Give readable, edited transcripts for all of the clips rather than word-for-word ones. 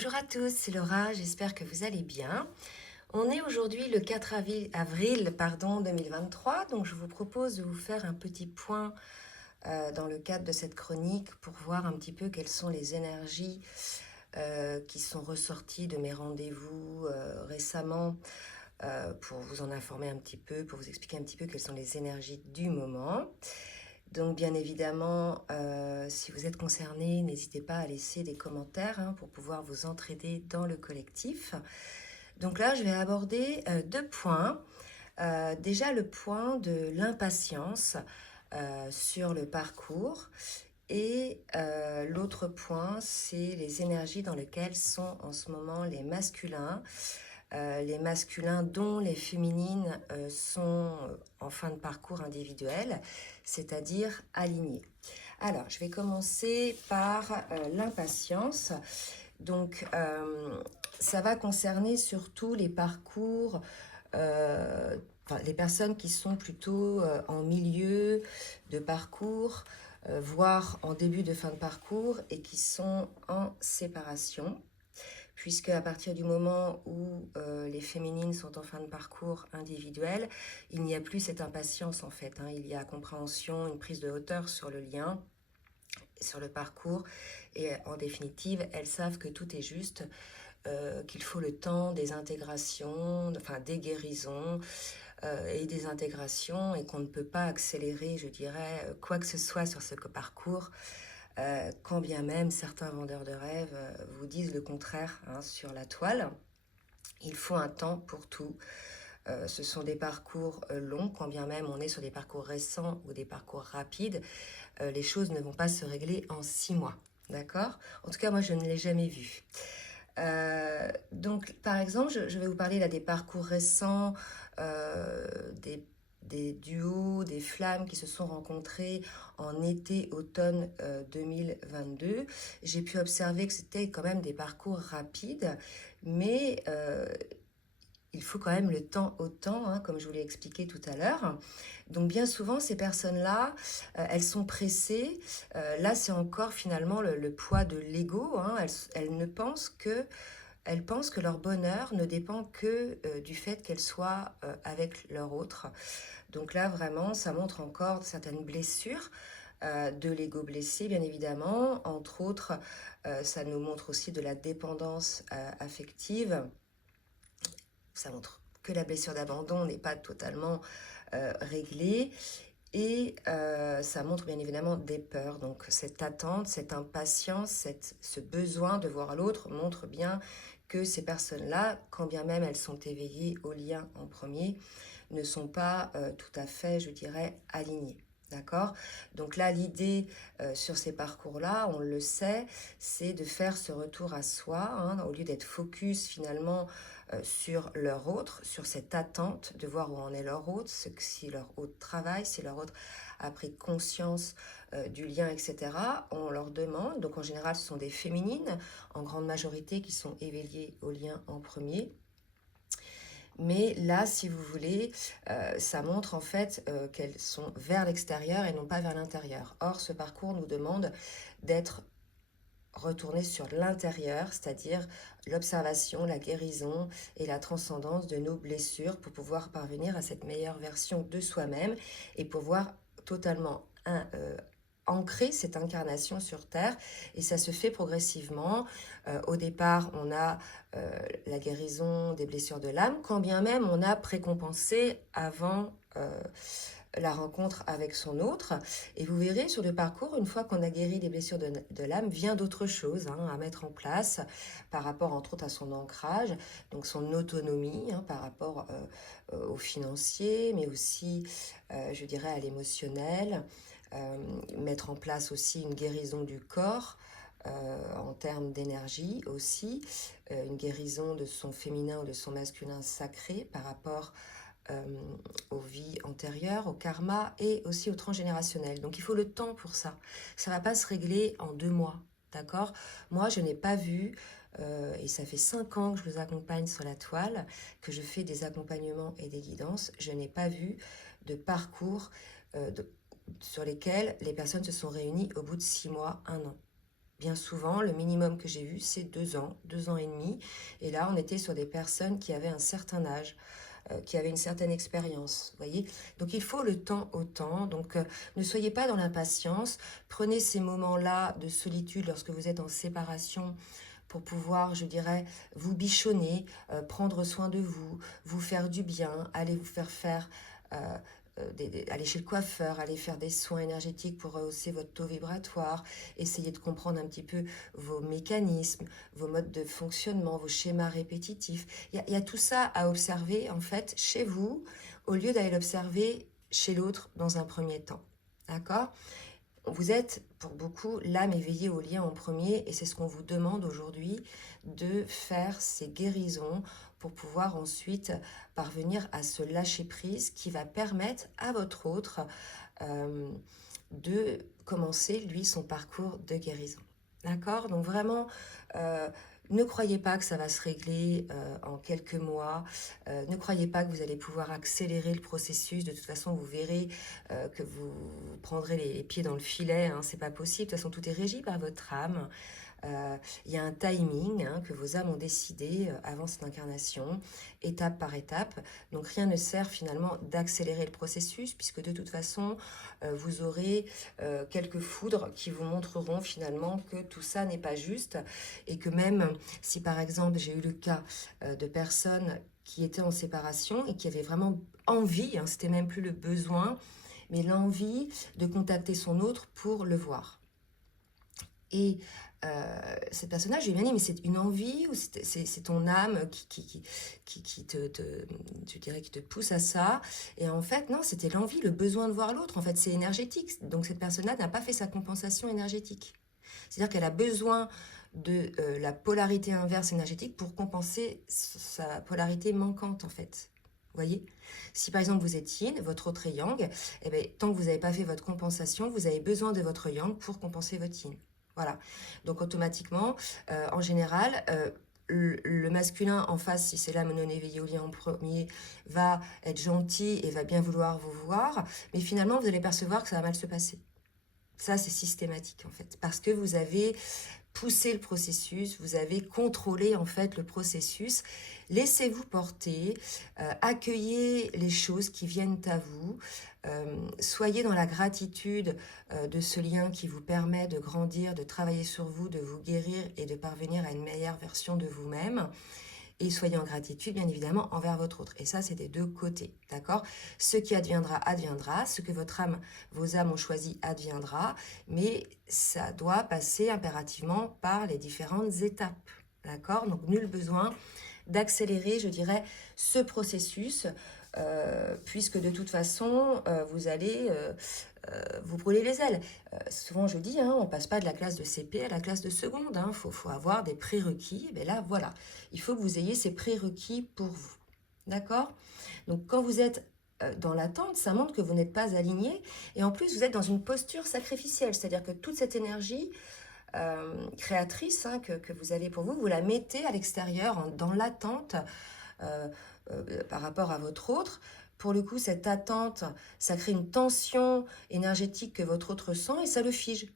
Bonjour à tous, c'est Laura, j'espère que vous allez bien. On est aujourd'hui le 4 avril 2023, donc je vous propose de vous faire un petit point dans le cadre de cette chronique pour voir un petit peu quelles sont les énergies qui sont ressorties de mes rendez-vous récemment pour vous en informer un petit peu, pour vous expliquer un petit peu quelles sont les énergies du moment. Donc bien évidemment, si vous êtes concerné, n'hésitez pas à laisser des commentaires pour pouvoir vous entraider dans le collectif. Donc là, je vais aborder deux points. Déjà le point de l'impatience sur le parcours et l'autre point, c'est les énergies dans lesquelles sont en ce moment les masculins dont les féminines sont en fin de parcours individuel, c'est-à-dire alignés. Alors, je vais commencer par l'impatience. Donc, ça va concerner surtout les parcours, les personnes qui sont plutôt en milieu de parcours, voire en début de fin de parcours et qui sont en séparation puisque à partir du moment où les féminines sont en fin de parcours individuel, il n'y a plus cette impatience en fait. Il y a compréhension, une prise de hauteur sur le lien, sur le parcours, et en définitive, elles savent que tout est juste, qu'il faut le temps des intégrations, enfin des guérisons, et des intégrations et qu'on ne peut pas accélérer, je dirais, quoi que ce soit sur ce parcours, quand bien même certains vendeurs de rêves vous disent le contraire sur la toile. Il faut un temps pour tout. Ce sont des parcours longs, quand bien même on est sur des parcours récents ou des parcours rapides. Les choses ne vont pas se régler en 6 mois. D'accord? En tout cas, moi, je ne l'ai jamais vu. Donc, par exemple, je vais vous parler là des parcours récents, des duos, des flammes qui se sont rencontrés en été-automne 2022. J'ai pu observer que c'était quand même des parcours rapides, mais il faut quand même le temps au temps, comme je vous l'ai expliqué tout à l'heure. Donc bien souvent, ces personnes-là, elles sont pressées. Là, c'est encore finalement le poids de l'ego. Elles ne pensent que elles pensent que leur bonheur ne dépend que du fait qu'elles soient avec leur autre. Donc là, vraiment, ça montre encore certaines blessures de l'ego blessé, bien évidemment. Entre autres, ça nous montre aussi de la dépendance affective. Ça montre que la blessure d'abandon n'est pas totalement réglée. Et ça montre bien évidemment des peurs. Donc cette attente, cette impatience, ce besoin de voir l'autre montre bien que ces personnes-là, quand bien même elles sont éveillées au lien en premier, ne sont pas tout à fait, je dirais, alignées. D'accord? Donc là, l'idée sur ces parcours-là, on le sait, c'est de faire ce retour à soi, au lieu d'être focus finalement sur leur autre, sur cette attente de voir où en est leur autre, si leur autre travaille, si leur autre a pris conscience du lien, etc. On leur demande, donc en général ce sont des féminines, en grande majorité qui sont éveillées au lien en premier. Mais là, si vous voulez, ça montre en fait qu'elles sont vers l'extérieur et non pas vers l'intérieur. Or, ce parcours nous demande d'être retourner sur l'intérieur, c'est-à-dire l'observation, la guérison et la transcendance de nos blessures pour pouvoir parvenir à cette meilleure version de soi-même et pouvoir totalement ancrer cette incarnation sur Terre. Et ça se fait progressivement. Au départ, on a la guérison des blessures de l'âme, quand bien même on a précompensé avant la rencontre avec son autre. Et vous verrez sur le parcours, une fois qu'on a guéri des blessures de l'âme, vient d'autres choses à mettre en place par rapport entre autres à son ancrage, donc son autonomie par rapport au financier, mais aussi, je dirais, à l'émotionnel, mettre en place aussi une guérison du corps, en termes d'énergie aussi, une guérison de son féminin ou de son masculin sacré par rapport aux vies antérieures, au karma et aussi au transgénérationnel. Donc il faut le temps pour ça. Ça ne va pas se régler en 2 mois, d'accord? Moi, je n'ai pas vu, et ça fait 5 ans que je vous accompagne sur la toile, que je fais des accompagnements et des guidances, je n'ai pas vu de parcours sur lesquels les personnes se sont réunies au bout de 6 mois, 1 an. Bien souvent, le minimum que j'ai vu, c'est 2 ans et demi. Et là, on était sur des personnes qui avaient un certain âge, qui avaient une certaine expérience, vous voyez. Donc, il faut le temps au temps. Donc, ne soyez pas dans l'impatience. Prenez ces moments-là de solitude lorsque vous êtes en séparation pour pouvoir, je dirais, vous bichonner, prendre soin de vous, vous faire du bien, aller vous faire euh, aller chez le coiffeur, aller faire des soins énergétiques pour rehausser votre taux vibratoire, essayer de comprendre un petit peu vos mécanismes, vos modes de fonctionnement, vos schémas répétitifs. Il y a tout ça à observer en fait chez vous, au lieu d'aller l'observer chez l'autre dans un premier temps. D'accord? Vous êtes, pour beaucoup, l'âme éveillée au lien en premier, et c'est ce qu'on vous demande aujourd'hui, de faire ces guérisons pour pouvoir ensuite parvenir à ce lâcher-prise qui va permettre à votre autre euh, de commencer, lui, son parcours de guérison. D'accord? Donc vraiment, euh, ne croyez pas que ça va se régler en quelques mois. Ne croyez pas que vous allez pouvoir accélérer le processus. De toute façon, vous verrez que vous prendrez les pieds dans le filet. Hein, c'est pas possible. De toute façon, tout est régi par votre âme. Il y a un timing hein, que vos âmes ont décidé avant cette incarnation, étape par étape. Donc rien ne sert finalement d'accélérer le processus, puisque de toute façon, vous aurez quelques foudres qui vous montreront finalement que tout ça n'est pas juste, et que même si par exemple j'ai eu le cas de personnes qui étaient en séparation et qui avaient vraiment envie, hein, c'était même plus le besoin, mais l'envie de contacter son autre pour le voir. Et cette personne-là, je lui ai dit, mais c'est une envie ou c'est ton âme qui je dirais, qui te pousse à ça. Et en fait, non, c'était l'envie, le besoin de voir l'autre. En fait, c'est énergétique. Donc cette personne-là n'a pas fait sa compensation énergétique. C'est-à-dire qu'elle a besoin de la polarité inverse énergétique pour compenser sa polarité manquante, en fait. Vous voyez? Si par exemple vous êtes yin, votre autre est yang, eh bien, tant que vous n'avez pas fait votre compensation, vous avez besoin de votre yang pour compenser votre yin. Voilà. Donc automatiquement, en général, le masculin en face, si c'est l'âme non éveillée au lien en premier, va être gentil et va bien vouloir vous voir, mais finalement, vous allez percevoir que ça va mal se passer. Ça, c'est systématique en fait, parce que vous avez poussé le processus, vous avez contrôlé en fait le processus. Laissez-vous porter, accueillez les choses qui viennent à vous, soyez dans la gratitude de ce lien qui vous permet de grandir, de travailler sur vous, de vous guérir et de parvenir à une meilleure version de vous-même. Et soyez en gratitude, bien évidemment, envers votre autre. Et ça, c'est des deux côtés, d'accord? Ce qui adviendra, adviendra. Ce que vos âmes ont choisi, adviendra. Mais ça doit passer impérativement par les différentes étapes, d'accord? Donc, nul besoin d'accélérer, je dirais, ce processus, puisque de toute façon, vous allez vous brûler les ailes. Souvent, je dis, hein, on ne passe pas de la classe de CP à la classe de seconde. Il faut avoir des prérequis. Mais là, voilà, il faut que vous ayez ces prérequis pour vous. D'accord? Donc, quand vous êtes dans l'attente, ça montre que vous n'êtes pas aligné. Et en plus, vous êtes dans une posture sacrificielle. C'est-à-dire que toute cette énergie créatrice hein, que vous avez pour vous, vous la mettez à l'extérieur dans l'attente par rapport à votre autre. Pour le coup, cette attente, ça crée une tension énergétique que votre autre sent et ça le fige.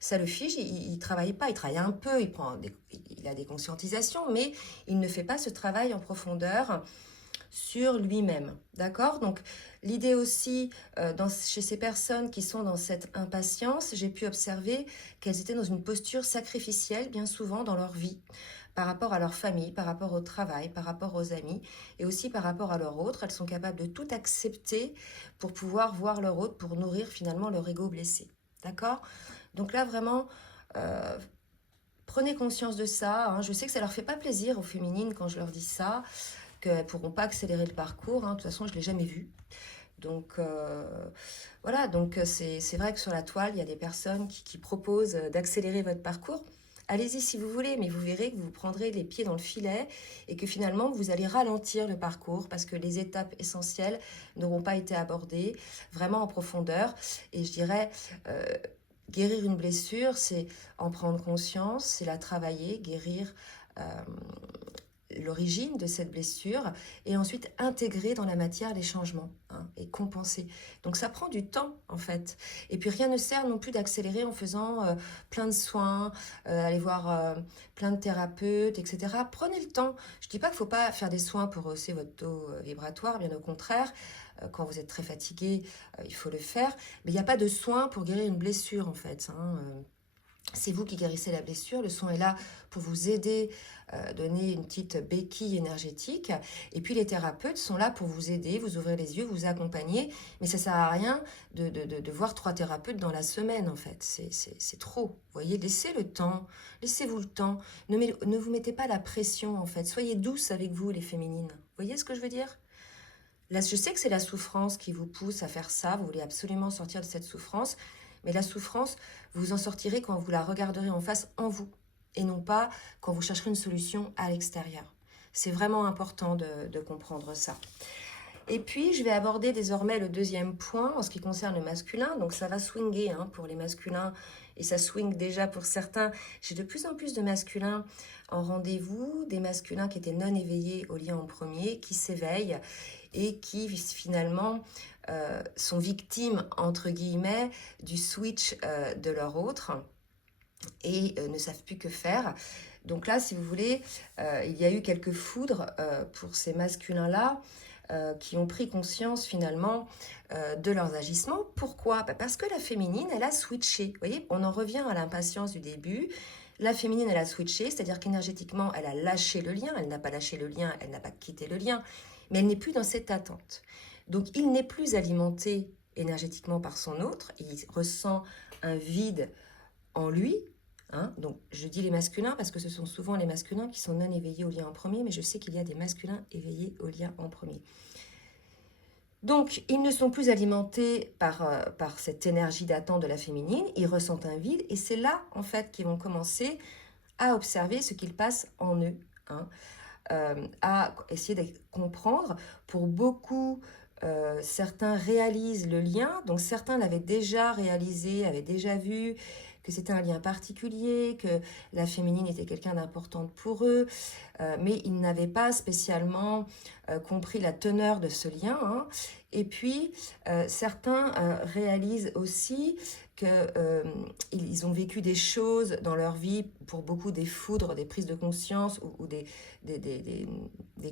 Ça le fige, il ne travaille pas, il travaille un peu, il a des conscientisations, mais il ne fait pas ce travail en profondeur sur lui-même. D'accord? Donc, l'idée aussi, chez ces personnes qui sont dans cette impatience, j'ai pu observer qu'elles étaient dans une posture sacrificielle bien souvent dans leur vie, par rapport à leur famille, par rapport au travail, par rapport aux amis, et aussi par rapport à leur autre. Elles sont capables de tout accepter pour pouvoir voir leur autre, pour nourrir finalement leur ego blessé. D'accord? Donc là, vraiment, prenez conscience de ça. Hein. Je sais que ça leur fait pas plaisir aux féminines quand je leur dis ça, qu'elles ne pourront pas accélérer le parcours. Hein. De toute façon, je ne l'ai jamais vu. Donc voilà, donc c'est vrai que sur la toile, il y a des personnes qui proposent d'accélérer votre parcours. Allez-y si vous voulez, mais vous verrez que vous prendrez les pieds dans le filet et que finalement, vous allez ralentir le parcours parce que les étapes essentielles n'auront pas été abordées vraiment en profondeur. Et je dirais, guérir une blessure, c'est en prendre conscience, c'est la travailler, guérir l'origine de cette blessure et ensuite intégrer dans la matière les changements, hein, et compenser. Donc ça prend du temps en fait. Et puis rien ne sert non plus d'accélérer en faisant plein de soins, aller voir plein de thérapeutes, etc. Prenez le temps. Je dis pas qu'il ne faut pas faire des soins pour hausser votre taux vibratoire, bien au contraire. Quand vous êtes très fatigué, il faut le faire. Mais il n'y a pas de soins pour guérir une blessure en fait, hein. C'est vous qui guérissez la blessure. Le soin est là pour vous aider, donner une petite béquille énergétique. Et puis les thérapeutes sont là pour vous aider, vous ouvrir les yeux, vous accompagner. Mais ça ne sert à rien de voir 3 thérapeutes dans la semaine, en fait. C'est trop. Vous voyez, laissez le temps. Laissez-vous le temps. Ne vous mettez pas la pression, en fait. Soyez douce avec vous, les féminines. Vous voyez ce que je veux dire? Là, je sais que c'est la souffrance qui vous pousse à faire ça. Vous voulez absolument sortir de cette souffrance. Mais la souffrance, vous en sortirez quand vous la regarderez en face en vous et non pas quand vous chercherez une solution à l'extérieur. C'est vraiment important de comprendre ça. Et puis, je vais aborder désormais le deuxième point en ce qui concerne le masculin. Donc, ça va swinguer, hein, pour les masculins et ça swing déjà pour certains. J'ai de plus en plus de masculins en rendez-vous, des masculins qui étaient non éveillés au lien en premier, qui s'éveillent et qui finalement sont victimes, entre guillemets, du switch de leur autre et ne savent plus que faire. Donc là, si vous voulez, il y a eu quelques foudres pour ces masculins-là qui ont pris conscience finalement de leurs agissements. Pourquoi? Parce que la féminine, elle a switché. Vous voyez, on en revient à l'impatience du début. La féminine, elle a switché, c'est-à-dire qu'énergétiquement, elle a lâché le lien. Elle n'a pas lâché le lien, elle n'a pas quitté le lien, mais elle n'est plus dans cette attente. Donc, il n'est plus alimenté énergétiquement par son autre. Il ressent un vide en lui. Hein. Donc, je dis les masculins parce que ce sont souvent les masculins qui sont non éveillés au lien en premier, mais je sais qu'il y a des masculins éveillés au lien en premier. Donc, ils ne sont plus alimentés par cette énergie d'attente de la féminine, ils ressentent un vide, et c'est là, en fait, qu'ils vont commencer à observer ce qu'il passe en eux, hein, à essayer de comprendre. Pour beaucoup, certains réalisent le lien, donc certains l'avaient déjà réalisé, avaient déjà vu que c'était un lien particulier, que la féminine était quelqu'un d'important pour eux, mais ils n'avaient pas spécialement compris la teneur de ce lien, hein. Et puis, certains réalisent aussi qu'ils ont vécu des choses dans leur vie, pour beaucoup des foudres, des prises de conscience ou des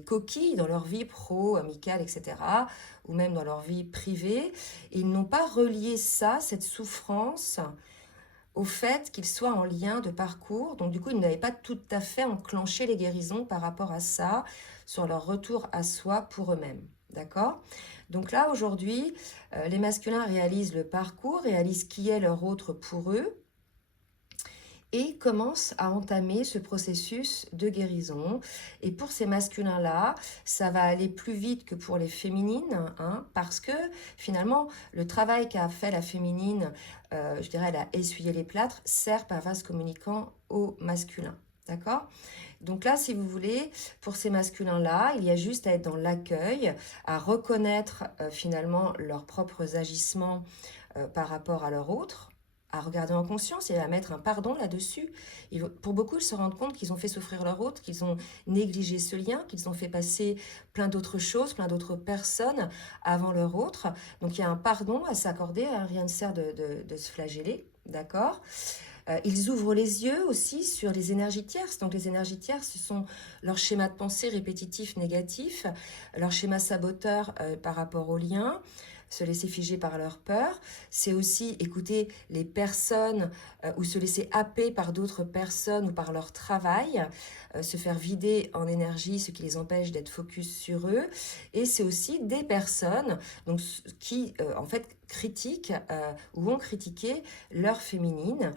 coquilles dans leur vie pro, amicale, etc., ou même dans leur vie privée. Et ils n'ont pas relié ça, cette souffrance, au fait qu'ils soient en lien de parcours. Donc du coup, ils n'avaient pas tout à fait enclenché les guérisons par rapport à ça, sur leur retour à soi pour eux-mêmes. D'accord? Donc là, aujourd'hui, les masculins réalisent le parcours, réalisent qui est leur autre pour eux, et commencent à entamer ce processus de guérison. Et pour ces masculins-là, ça va aller plus vite que pour les féminines, hein, parce que finalement, le travail qu'a fait la féminine, je dirais, elle a essuyé les plâtres, sert par vase communicant au masculin. D'accord? Donc là, si vous voulez, pour ces masculins-là, il y a juste à être dans l'accueil, à reconnaître finalement leurs propres agissements par rapport à leur autre, à regarder en conscience et à mettre un pardon là-dessus. Pour beaucoup, ils se rendent compte qu'ils ont fait souffrir leur autre, qu'ils ont négligé ce lien, qu'ils ont fait passer plein d'autres choses, plein d'autres personnes avant leur autre. Donc il y a un pardon à s'accorder, hein, rien ne sert de se flageller, d'accord ? Ils ouvrent les yeux aussi sur les énergies tierces. Donc les énergies tierces, ce sont leurs schémas de pensée répétitifs négatifs, leurs schémas saboteurs par rapport aux liens, se laisser figer par leur peur. C'est aussi écouter les personnes ou se laisser happer par d'autres personnes ou par leur travail, se faire vider en énergie, ce qui les empêche d'être focus sur eux. Et c'est aussi des personnes donc, qui, en fait, critiquent ou ont critiqué leur féminine,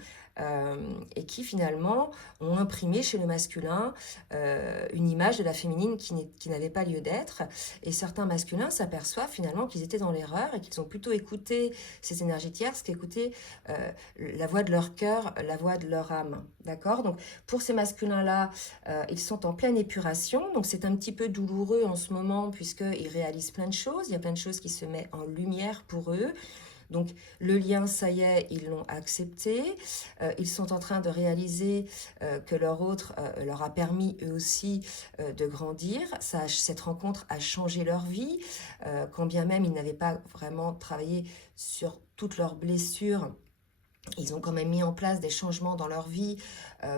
et qui finalement ont imprimé chez le masculin une image de la féminine qui n'avait pas lieu d'être. Et certains masculins s'aperçoivent finalement qu'ils étaient dans l'erreur et qu'ils ont plutôt écouté ces énergies tierces qu'écouté la voix de leur cœur, la voix de leur âme. D'accord? Donc pour ces masculins-là, ils sont en pleine épuration, donc c'est un petit peu douloureux en ce moment puisqu'ils réalisent plein de choses, il y a plein de choses qui se mettent en lumière pour eux. Donc le lien, ça y est, ils l'ont accepté. Ils sont en train de réaliser que leur autre leur a permis eux aussi de grandir. Cette rencontre a changé leur vie, quand bien même ils n'avaient pas vraiment travaillé sur toutes leurs blessures. Ils ont quand même mis en place des changements dans leur vie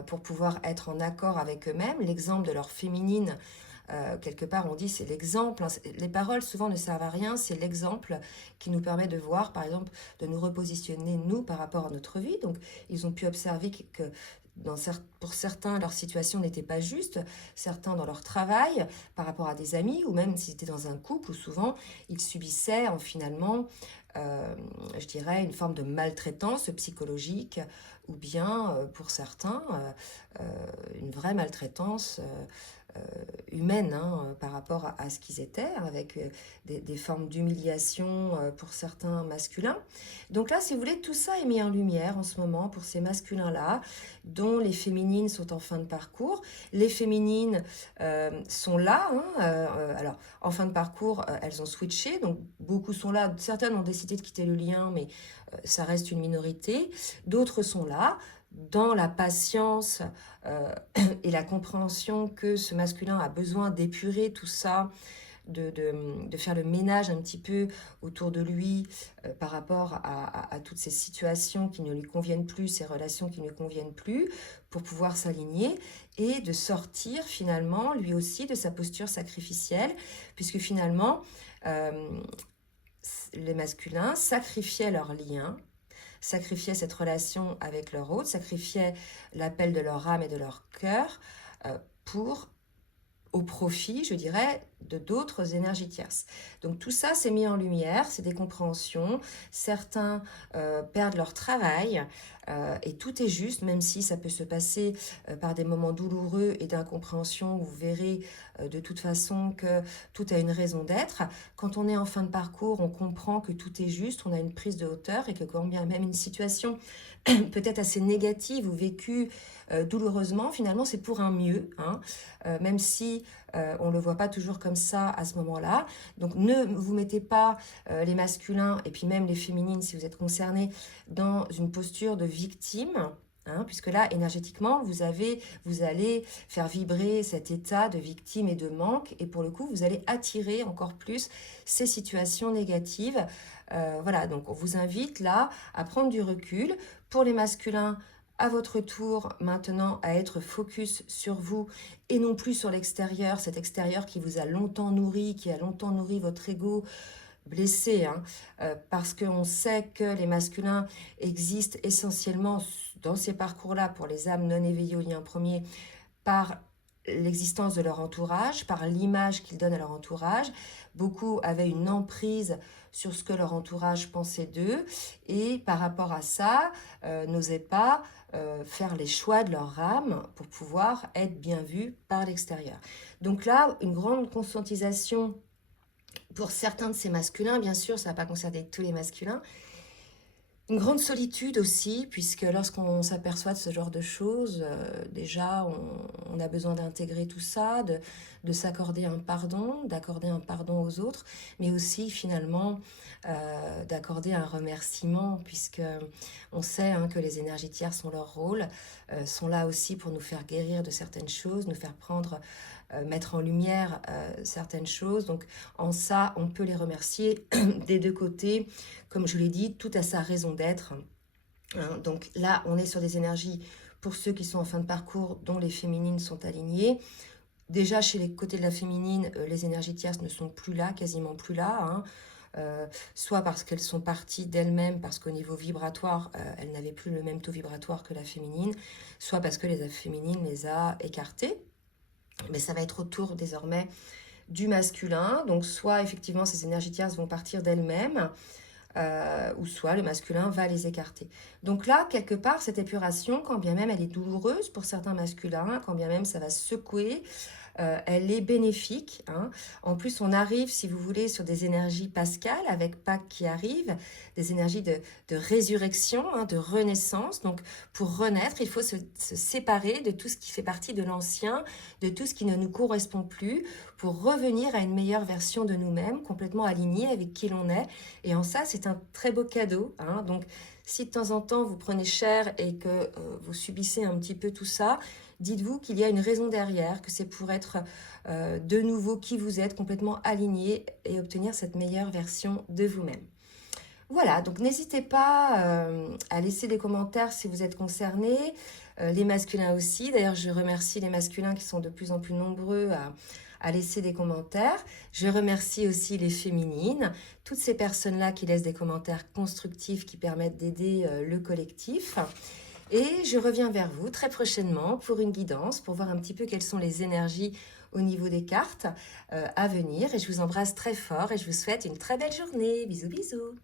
pour pouvoir être en accord avec eux-mêmes. L'exemple de leur féminine, quelque part on dit c'est l'exemple, hein. Les paroles souvent ne servent à rien, c'est l'exemple qui nous permet de voir, par exemple, de nous repositionner nous par rapport à notre vie. Donc ils ont pu observer que pour certains, leur situation n'était pas juste, certains dans leur travail, par rapport à des amis, ou même s'ils étaient dans un couple où souvent ils subissaient finalement, je dirais, une forme de maltraitance psychologique, ou bien pour certains, une vraie maltraitance humaine, hein, par rapport à ce qu'ils étaient, avec des formes d'humiliation pour certains masculins. Donc là, si vous voulez, tout ça est mis en lumière en ce moment pour ces masculins-là, dont les féminines sont en fin de parcours. Les féminines sont là, hein, alors en fin de parcours, elles ont switché, donc beaucoup sont là, certaines ont décidé de quitter le lien, mais ça reste une minorité. D'autres sont là, dans la patience et la compréhension que ce masculin a besoin d'épurer tout ça, de faire le ménage un petit peu autour de lui par rapport à toutes ces situations qui ne lui conviennent plus, ces relations qui ne lui conviennent plus, pour pouvoir s'aligner et de sortir finalement lui aussi de sa posture sacrificielle, puisque finalement les masculins sacrifiaient leur lien, sacrifiaient cette relation avec leur autre, sacrifiaient l'appel de leur âme et de leur cœur pour au profit, je dirais, de d'autres énergies tierces. Donc tout ça, c'est mis en lumière, c'est des compréhensions. Certains perdent leur travail et tout est juste, même si ça peut se passer par des moments douloureux et d'incompréhension. Vous verrez de toute façon que tout a une raison d'être. Quand on est en fin de parcours, on comprend que tout est juste, on a une prise de hauteur et que quand bien même une situation peut-être assez négative ou vécue douloureusement, finalement c'est pour un mieux, hein, même si on ne le voit pas toujours comme ça à ce moment-là. Donc ne vous mettez pas les masculins et puis même les féminines, si vous êtes concernés, dans une posture de victime. Hein, puisque là, énergétiquement, vous allez faire vibrer cet état de victime et de manque, et pour le coup, vous allez attirer encore plus ces situations négatives. Voilà, donc on vous invite là à prendre du recul. Pour les masculins, à votre tour maintenant à être focus sur vous et non plus sur l'extérieur, cet extérieur qui vous a longtemps nourri, qui a longtemps nourri votre ego blessé, hein, parce qu'on sait que les masculins existent essentiellement dans ces parcours-là pour les âmes non éveillées au lien premier par l'existence de leur entourage, par l'image qu'ils donnent à leur entourage. Beaucoup avaient une emprise sur ce que leur entourage pensait d'eux et par rapport à ça, n'osaient pas faire les choix de leur âme pour pouvoir être bien vus par l'extérieur. Donc là, une grande conscientisation pour certains de ces masculins, bien sûr, ça ne va pas concerner tous les masculins. Une grande solitude aussi, puisque lorsqu'on s'aperçoit de ce genre de choses, déjà on a besoin d'intégrer tout ça, de s'accorder un pardon, d'accorder un pardon aux autres, mais aussi finalement d'accorder un remerciement, puisque on sait, hein, que les énergies tierces ont leur rôle, sont là aussi pour nous faire guérir de certaines choses, nous faire prendre, mettre en lumière certaines choses. Donc en ça, on peut les remercier des deux côtés. Comme je l'ai dit, tout a sa raison d'être. Hein. Donc là, on est sur des énergies, pour ceux qui sont en fin de parcours, dont les féminines sont alignées. Déjà, chez les côtés de la féminine, les énergies tierces ne sont plus là, quasiment plus là. Hein. Soit parce qu'elles sont parties d'elles-mêmes, parce qu'au niveau vibratoire, elles n'avaient plus le même taux vibratoire que la féminine, soit parce que les féminines les a écartées. Mais ça va être au tour désormais du masculin. Donc soit effectivement ces énergies tierces vont partir d'elles-mêmes, ou soit le masculin va les écarter. Donc là, quelque part, cette épuration, quand bien même elle est douloureuse pour certains masculins, quand bien même ça va secouer, elle est bénéfique, hein. En plus, on arrive, si vous voulez, sur des énergies pascales avec Pâques qui arrive, des énergies de résurrection, hein, de renaissance. Donc, pour renaître, il faut se séparer de tout ce qui fait partie de l'ancien, de tout ce qui ne nous correspond plus, pour revenir à une meilleure version de nous-mêmes, complètement alignée avec qui l'on est. Et en ça, c'est un très beau cadeau, hein. Donc, si de temps en temps vous prenez cher et que vous subissez un petit peu tout ça, dites-vous qu'il y a une raison derrière, que c'est pour être de nouveau qui vous êtes, complètement aligné et obtenir cette meilleure version de vous-même. Voilà, donc n'hésitez pas à laisser des commentaires si vous êtes concernés, les masculins aussi. D'ailleurs, je remercie les masculins qui sont de plus en plus nombreux à laisser des commentaires. Je remercie aussi les féminines, toutes ces personnes-là qui laissent des commentaires constructifs qui permettent d'aider le collectif. Et je reviens vers vous très prochainement pour une guidance, pour voir un petit peu quelles sont les énergies au niveau des cartes à venir. Et je vous embrasse très fort et je vous souhaite une très belle journée. Bisous, bisous.